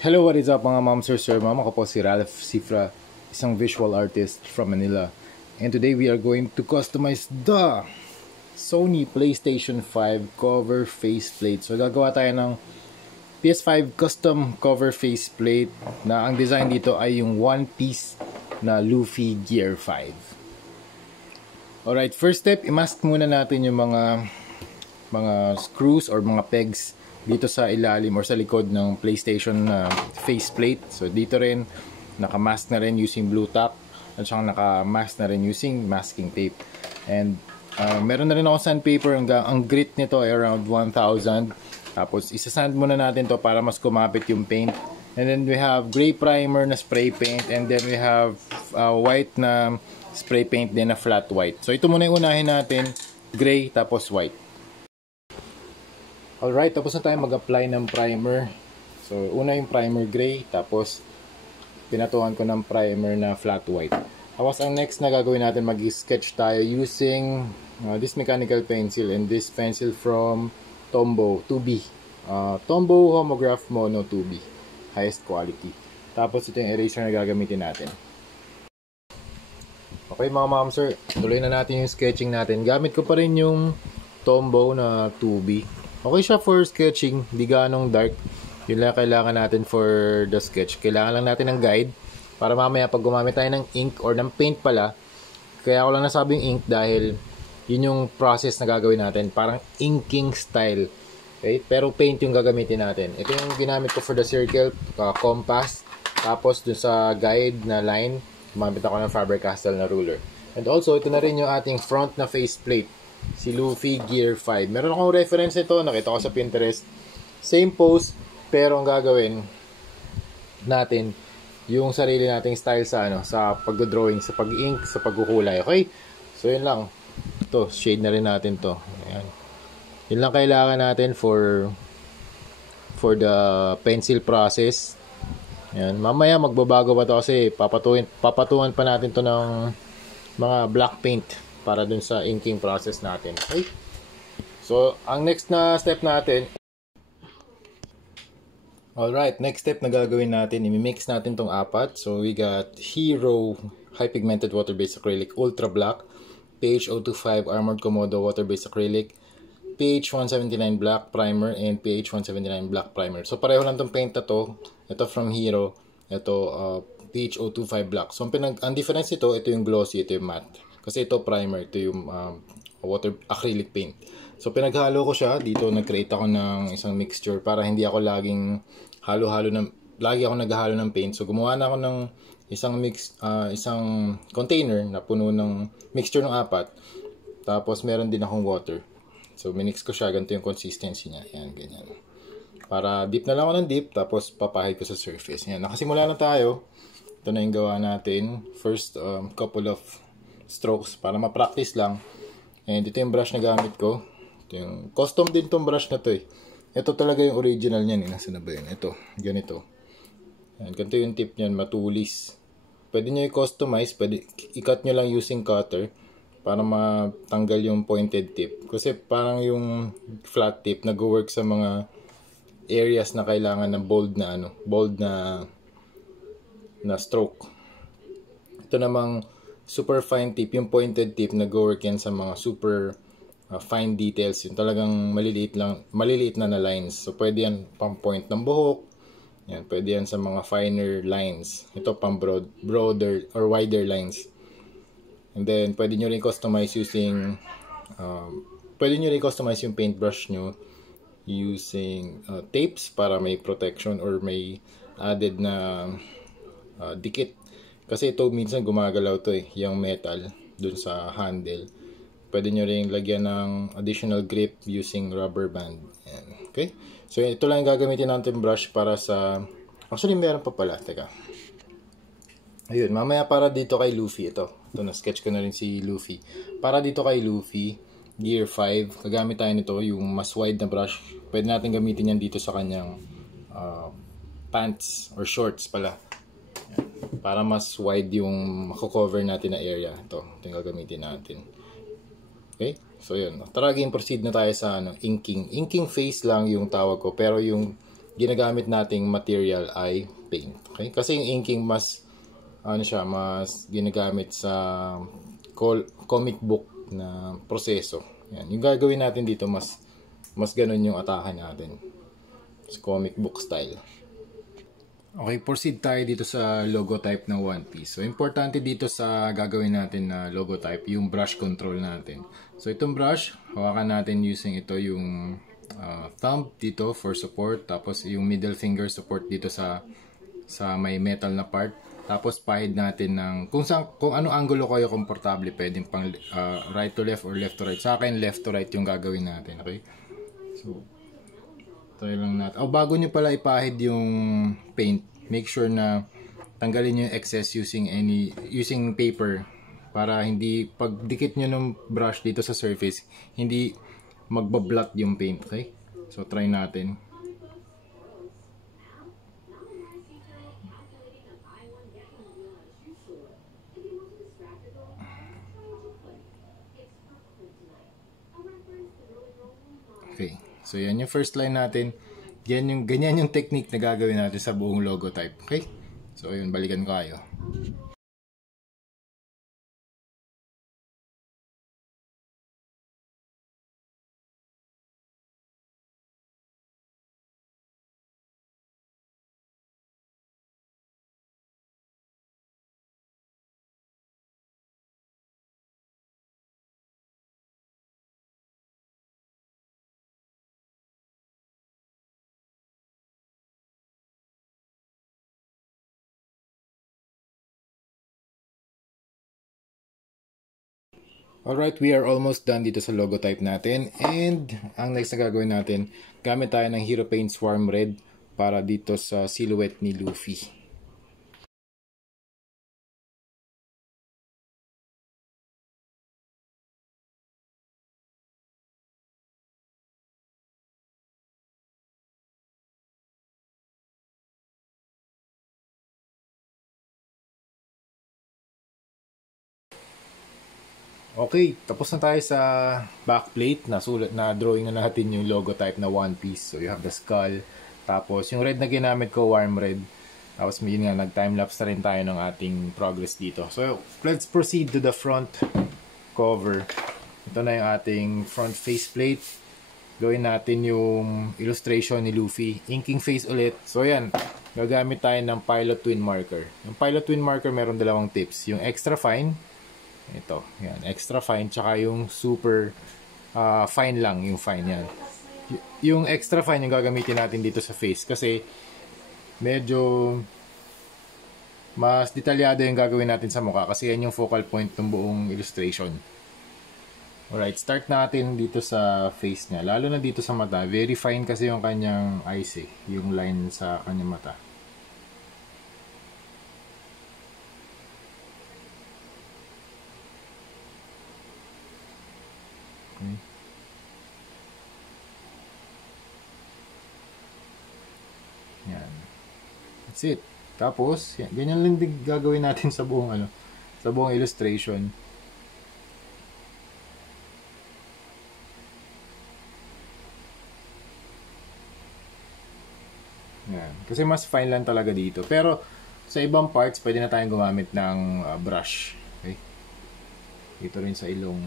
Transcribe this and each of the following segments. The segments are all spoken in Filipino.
Hello, what is up mga ma'am, sir, ma'am? Ako po si Ralph Cifra, isang visual artist from Manila. And today we are going to customize the Sony PlayStation 5 cover faceplate. So gagawa tayo ng PS5 custom cover faceplate na ang design dito ay yung one piece na Luffy Gear 5. Alright, first step, i-mask muna natin yung mga screws or mga pegs dito sa ilalim or sa likod ng PlayStation faceplate. So dito rin naka-mask na rin using blue tack at saka naka-mask na rin using masking tape. And meron na rin ako sandpaper. Ang grit nito ay around 1,000. Tapos isa-sand muna natin to para mas kumapit yung paint. And then we have gray primer na spray paint, and then we have white na spray paint din na flat white. So ito muna yung unahin natin, gray tapos white. Alright, tapos na tayo mag-apply ng primer. So, una yung primer gray, tapos pinatuhan ko ng primer na flat white. Tapos ang next na gagawin natin, mag-sketch tayo using this mechanical pencil and this pencil from Tombow 2B. Tombow Homograph Mono 2B. Highest quality. Tapos ito yung eraser na gagamitin natin. Okay mga ma'am sir, tuloy na natin yung sketching natin. Gamit ko pa rin yung Tombow na 2B. Okay siya for sketching, di ganong dark. Yun lang kailangan natin for the sketch. Kailangan lang natin ng guide para mamaya pag gumamit tayo ng ink or ng paint pala. Kaya ako lang nasabing ink dahil yun yung process na gagawin natin. Parang inking style. Okay? Pero paint yung gagamitin natin. Ito yung ginamit ko for the circle, compass. Tapos dun sa guide na line, gumamit ako ng Faber-Castell na ruler. And also, ito na rin yung ating front na faceplate. Si Luffy Gear 5. Meron akong reference nito, nakita ko sa Pinterest. Same pose, pero ang gagawin natin yung sarili nating style sa pagdo-drawing, sa pag-ink, sa pagkukulay. Okay? So yun lang. Ito, shade na rin natin to. Ayan. Yun lang kailangan natin for the pencil process. Ayan. Mamaya magbabago pa to kasi papatuan pa natin to ng mga black paint para dun sa inking process natin. Okay? So, ang next na step natin, alright, next step na gagawin natin, i-mix natin tong apat. So, we got Hero High Pigmented Water-Based Acrylic Ultra Black, PH025 Armored Komodo Water-Based Acrylic, PH179 Black Primer, and PH179 Black Primer. So, pareho lang tong paint na to. Ito from Hero, ito PH025 Black. So, ang difference ito yung glossy, ito yung matte. Kasi ito primer, ito yung water acrylic paint. So pinaghalo ko siya, dito nag-create ako ng isang mixture para hindi ako lagi ako naghahalo ng paint. So gumawa na ako ng isang container na puno ng mixture ng apat. Tapos meron din akong water. So minix ko siya, ganito yung consistency niya. Yan, ganyan. Para dip na lang ako ng dip, tapos papahid ko sa surface. Yan, nakasimula na tayo. Ito na yung gawa natin. First couple of strokes para ma-practice lang. And ito yung brush na gamit ko. Ito yung custom din tong brush na to eh. Ito talaga yung original niyan eh. Nasaan na ba yun? Ito, ganito. And ganito yung tip niyan, matulis. Pwede nyo i-customize, pwede i-cut nyo lang using cutter para matanggal yung pointed tip. Kasi parang yung flat tip nag-work sa mga areas na kailangan ng bold na stroke. Ito namang super fine tip, yung pointed tip, nag-work yan sa mga super fine details, yung talagang maliliit na lines. So pwede yan pang point ng buhok, yan, pwede yan sa mga finer lines. Ito pang broader or wider lines. And then pwede nyo rin customize using yung paintbrush nyo using tapes para may protection or may added na dikit. Kasi ito minsan gumagalaw to eh, yung metal dun sa handle. Pwede nyo rin lagyan ng additional grip using rubber band. Ayan. Okay? So ito lang yung gagamitin natin brush para sa... Actually meron pa pala. Teka. Ayun, mamaya para dito kay Luffy. Ito na, sketch ko na rin si Luffy. Para dito kay Luffy, Gear 5, gagamit tayo nito, yung mas wide na brush. Pwede natin gamitin yan dito sa kanyang pants or shorts pala. Para mas wide yung mako-cover natin na area. Ito yung gagamitin natin. Okay? So yun. Tara, proceed na tayo sa inking. Inking face lang yung tawag ko. Pero yung ginagamit nating material ay paint. Okay? Kasi yung inking mas mas ginagamit sa comic book na proseso. Yan. Yung gagawin natin dito mas ganun yung atake natin. Comic book style. Okay, proceed tayo dito sa logo type ng One Piece. So, importante dito sa gagawin natin na logo type, yung brush control natin. So, itong brush, hawakan natin using ito yung thumb dito for support. Tapos, yung middle finger support dito sa may metal na part. Tapos, pahid natin ng kung ano angulo kayo komportable, pwedeng pang right to left or left to right. Sa akin, left to right yung gagawin natin. Okay? So, try lang natin. Bago nyo pala ipahid yung paint, make sure na tanggalin nyo yung excess using paper para hindi pag dikit nyo ng brush dito sa surface, hindi magbablot yung paint. Okay? So, try natin. Okay. So, yan yung first line natin. Ganyan yung technique na gagawin natin sa buong logo type. Okay? So, yun. Balikan ko kayo. Alright, we are almost done dito sa logo type natin. And, ang next na gagawin natin, gamit tayo ng Hero Paint Swarm Red para dito sa silhouette ni Luffy. Okay, tapos na tayo sa backplate. Na drawing na natin yung logo type na One Piece. So, you have the skull. Tapos, yung red na ginamit ko, warm red. Tapos, yun nga, nag-timelapse na rin tayo ng ating progress dito. So, let's proceed to the front cover. Ito na yung ating front faceplate. Gawin natin yung illustration ni Luffy. Inking face ulit. So, yan. Gagamit tayo ng Pilot Twin Marker. Yung Pilot Twin Marker, meron dalawang tips. Yung extra fine. Ito, yan, extra fine, tsaka yung super fine lang, yung fine yan. Yung extra fine yung gagamitin natin dito sa face kasi medyo mas detalyado yung gagawin natin sa mukha kasi yan yung focal point ng buong illustration. Alright, start natin dito sa face niya, lalo na dito sa mata. Very fine kasi yung kanyang eyes yung line sa kanyang mata. Okay. Yan. That's it. Tapos, yan, ganyan lang din gagawin natin sa buong sa buong illustration. Yan. Kasi mas fine lang talaga dito. Pero sa ibang parts, pwede na tayong gumamit ng brush. Okay? Dito rin sa ilong.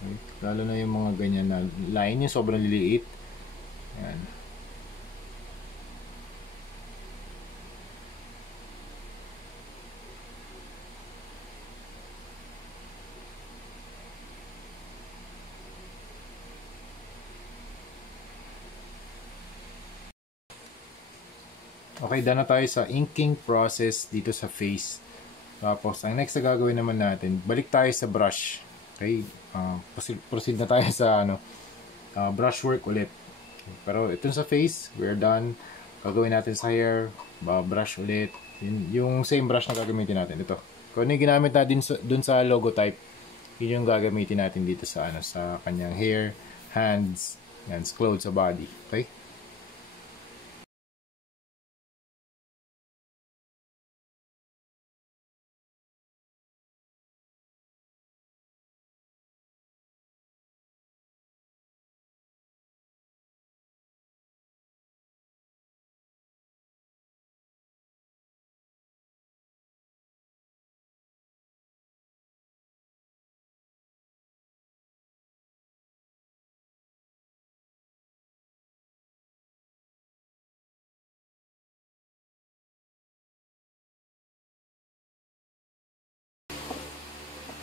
Okay. Lalo na yung mga ganyan na line, yung sobrang liliit. Yan. Okay, done na tayo sa inking process dito sa face. Tapos, ang next na gagawin naman natin, balik tayo sa brush. Okay, proceed na tayo sa brushwork ulit. Pero itong sa face, we're done. Gagawin natin sa hair, brush ulit. Yung same brush na gagamitin natin. Ito. Kung ano yung ginamit natin dun sa logo type, yun yung gagamitin natin dito sa sa kanyang hair, hands, and clothes sa body. Okay?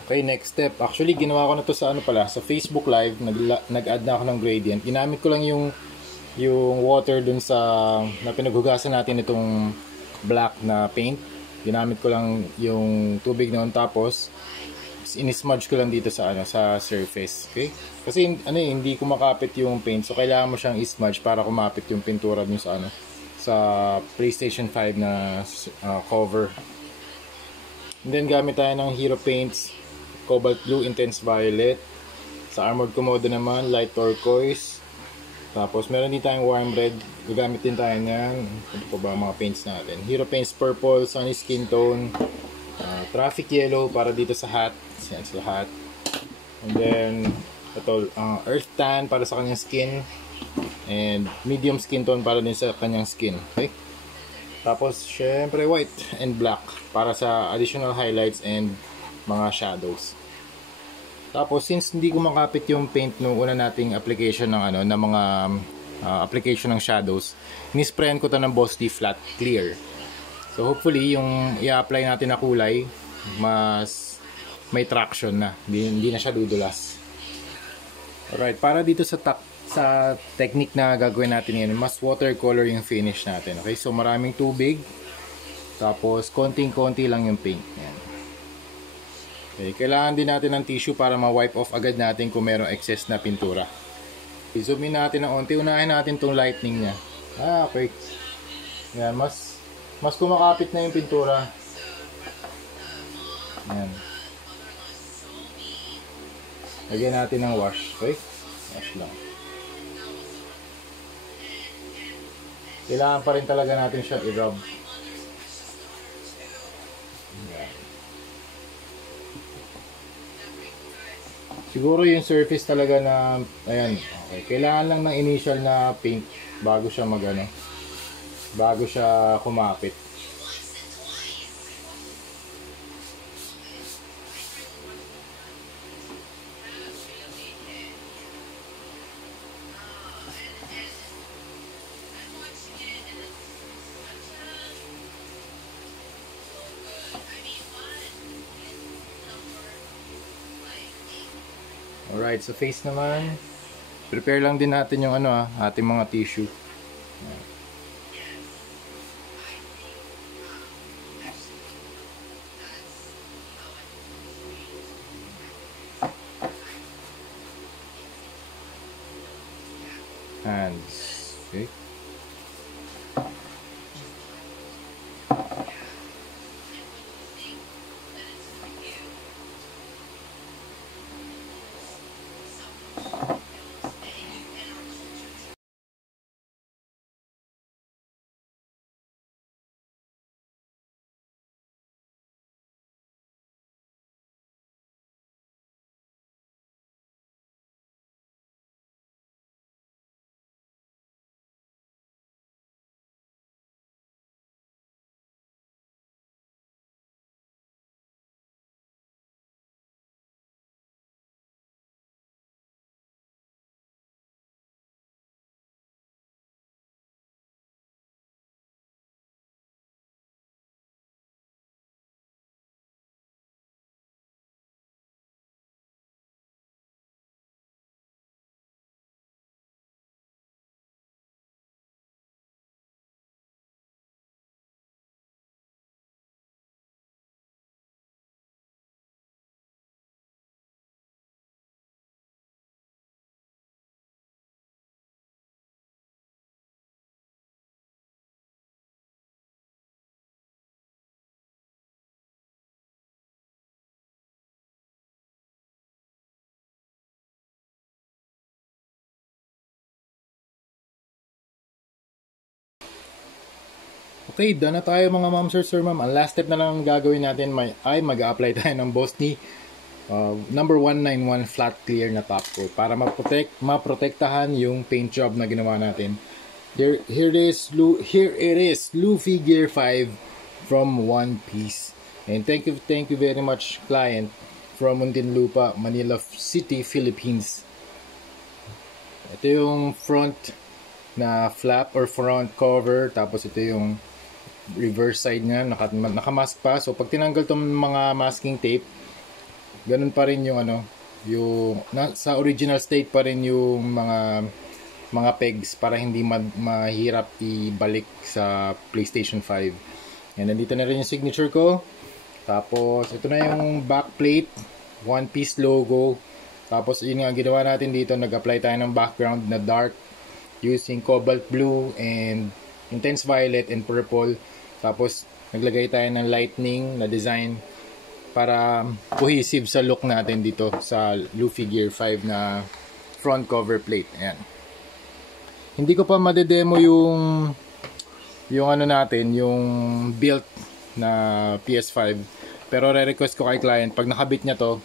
Okay, next step. Actually, ginawa ko na to sa ano pala, sa Facebook Live. Nag-add na ako ng gradient. Ginamit ko lang yung water dun sa na pinaghugasan natin itong black na paint. Ginamit ko lang yung tubig noon, tapos in-smudge ko lang dito sa ano, sa surface. Okay? Kasi ano, hindi kumakapit yung paint. So kailangan mo siyang i-smudge para kumapit yung pintura dun sa ano, sa PlayStation 5 na cover. And then gamit tayo ng Hero Paints Cobalt Blue, Intense Violet. Sa Armored Komodo naman, Light Turquoise. Tapos meron din tayong Warm Red. Gagamit din tayo ng ano pa ba mga paints natin. Hero Paints Purple, Sunny Skin Tone, Traffic Yellow para dito sa hat. Yan sa hat. And then ito, Earth Tan para sa kanyang skin. And Medium Skin Tone para din sa kanyang skin. Okay? Tapos syempre White and Black para sa additional highlights and mga shadows. Tapos since hindi ko makapit yung paint nung una nating application ng ano, ng mga application ng shadows, nisprayan ko to ng Boss D Flat Clear. So hopefully yung i-apply natin na kulay mas may traction na, hindi na siya dudulas. Alright, para dito sa technique na gagawin natin ngayon, mas watercolor yung finish natin. Okay, so maraming tubig, tapos konting-konti lang yung paint. Yan. Okay, kailangan din natin ng tissue para ma-wipe off agad natin kung mayroong excess na pintura. I-zoom in natin ng onti. Unahin natin tong lightning niya. Okay. Yan, mas kumakapit na yung pintura. Yan. Lagyan natin ng wash. Okay? Wash lang. Kailangan pa rin talaga natin siya i-rub. Siguro yung surface talaga na, ayan, okay. Kailangan lang ng initial na paint bago siya magano, bago siya kumapit. Alright, sa face naman, prepare lang din natin yung ano ating mga tissue. Hands. Okay. Okay, done na tayo mga ma'am, sir, ma'am. Ang last step na lang gagawin natin ay mag-apply tayo ng Boss D number 191 flat clear na top coat para maprotektahan yung paint job na ginawa natin. Here it is, Luffy Gear 5 from One Piece. And thank you very much, client from Muntinlupa, Manila City, Philippines. Ito yung front na flap or front cover, tapos ito yung reverse side niya, nakamask pa. So pag tinanggal tong mga masking tape, ganun pa rin yung ano, yung sa original state pa rin yung mga pegs para hindi mahirap ibalik sa PlayStation 5. And nandito na rin yung signature ko. Tapos ito na yung backplate, One Piece logo. Tapos yun nga ginawa natin dito, nag-apply tayo ng background na dark using cobalt blue and intense violet and purple. Tapos naglagay tayo ng lightning na design para cohesive sa look natin dito sa Luffy Gear 5 na front cover plate. Ayan. Hindi ko pa madedemo yung ano natin, yung built na PS5. Pero re-request ko kay client, pag nakabit niya to,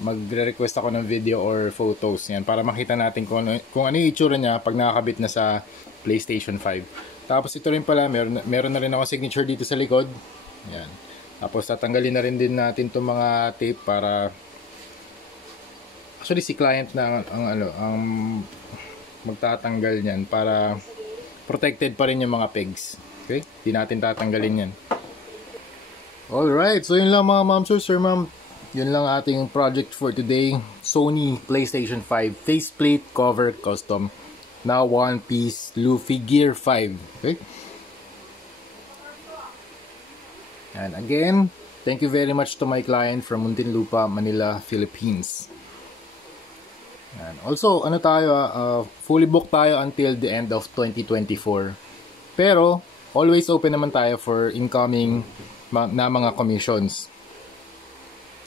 magre-request ako ng video or photos yan para makita natin kung ano yung itsura niya pag nakakabit na sa PlayStation 5. Tapos ito rin pala, meron na rin ako signature dito sa likod. Yan. Tapos tatanggalin na rin din natin itong mga tape para actually si client na ang magtatanggal niyan para protected pa rin yung mga pegs. Okay? Hindi natin tatanggalin yan. Alright, so yun lang mga ma'am, sir ma'am. Yun lang ating project for today. Sony PlayStation 5 faceplate cover custom. Now One Piece Luffy Gear 5. Okay? And again, thank you very much to my client from Muntinlupa, Manila, Philippines. And also, ano tayo, fully booked tayo until the end of 2024. Pero, always open naman tayo for incoming na mga commissions.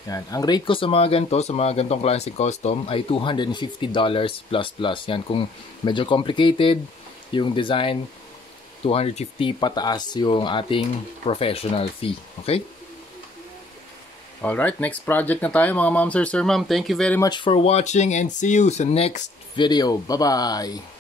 Yan. Ang rate ko sa mga ganitong klase custom ay $250 plus plus. Yan, kung medyo complicated yung design, 250 pataas yung ating professional fee. Okay? Alright, next project na tayo mga ma'am, sir ma'am. Thank you very much for watching and see you sa next video. Bye-bye!